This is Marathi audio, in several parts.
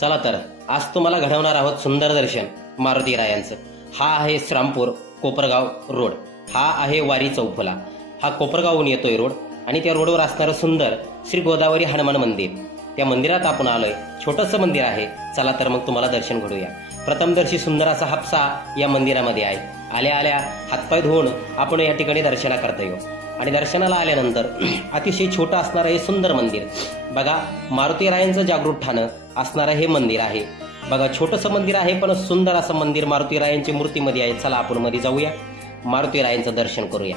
चला तर आज तुम्हाला घडवणार आहोत सुंदर दर्शन मारुती रायांचं। हा आहे श्रामपूर कोपरगाव रोड, हा आहे वारी चौफुला, हा कोपरगावहून येतोय रोड आणि त्या रोडवर असणारं सुंदर श्री गोदावरी हनुमान मंदिर, त्या मंदिरात आपण आलोय। छोटंसं मंदिर आहे, चला तर मग तुम्हाला दर्शन घडूया। प्रथमदर्शी सुंदर असा हापसा या मंदिरामध्ये आहे। आल्या आल्या हातपाय धुवून आपण या ठिकाणी दर्शनाकरता येऊ आणि दर्शनाला आल्यानंतर अतिशय छोटं असणारं हे सुंदर मंदिर बघा, मारुती रायांचं जागृत ठाणं असणारं हे मंदिर आहे। बघा, छोटंसं मंदिर आहे पण सुंदर असं मंदिर मारुती रायांची मूर्तीमध्ये आहे। चला आपण मध्ये जाऊया, मारुती रायांचं दर्शन करूया।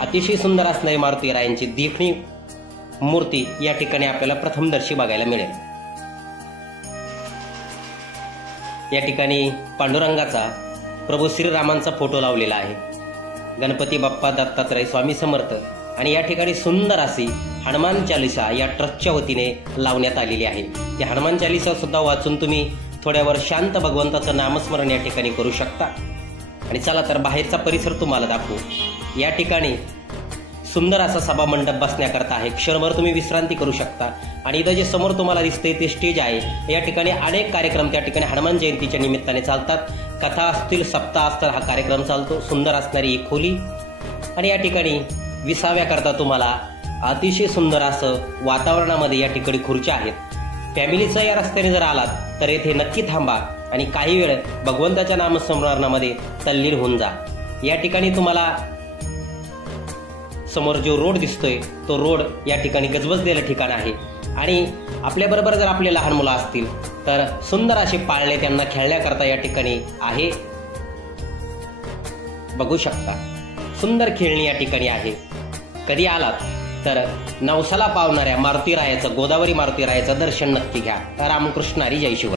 अतिशय सुंदर असणारी मारुती रायांची देखणी मूर्ती या ठिकाणी आपल्याला प्रथमदर्शी बघायला मिळेल। या ठिकाणी पांडुरंगाचा, प्रभू श्रीरामांचा फोटो लावलेला आहे। गणपती बाप्पा, दत्तात्रय, स्वामी समर्थ आणि या ठिकाणी सुंदर अशी हनुमान चालीसा या ट्रस्टच्या वतीने लावण्यात आलेली आहे। ती हनुमान चालीसा सुद्धा वाचून तुम्ही थोड्यावर शांत भगवंताचं नामस्मरण या ठिकाणी करू शकता। आणि चला तर बाहेरचा परिसर तुम्हाला दाखवू। या ठिकाणी सुंदर असा सभा मंडप बसण्याकरता आहे, क्षणभर तुम्ही विश्रांती करू शकता। आणि इथं जे समोर तुम्हाला दिसतंय ते स्टेज आहे। या ठिकाणी अनेक कार्यक्रम त्या ठिकाणी हनुमान जयंतीच्या निमित्ताने चालतात। कथा असतील, सप्ताह असतात, हा कार्यक्रम चालतो। सुंदर असणारी एक खोली आणि या ठिकाणी विसाव्याकरता तुम्हाला अतिशय सुंदर असं वातावरणामध्ये या ठिकाणी खुर्च्या आहेत। फॅमिलीचा या रस्त्याने जर आलात तर येथे नक्की थांबा आणि काही वेळ भगवंताच्या नामस्मरणामध्ये तल्लीन होऊन जा। या ठिकाणी तुम्हाला समोर जो रोड दिसतोय तो रोड या ठिकाणी गजबजलेलं ठिकाण आहे। आणि आपल्याबरोबर जर आपले लहान मुलं असतील तर सुंदर असे पाळणे त्यांना खेळण्याकरता या ठिकाणी आहे, बघू शकता। सुंदर खेळणी या ठिकाणी आहे। कधी आलात तर नवसाला पावणाऱ्या मारुती रायाचं, गोदावरी मारुती रायाचं दर्शन नक्की घ्या। रामकृष्ण हरी, जय शिवराय।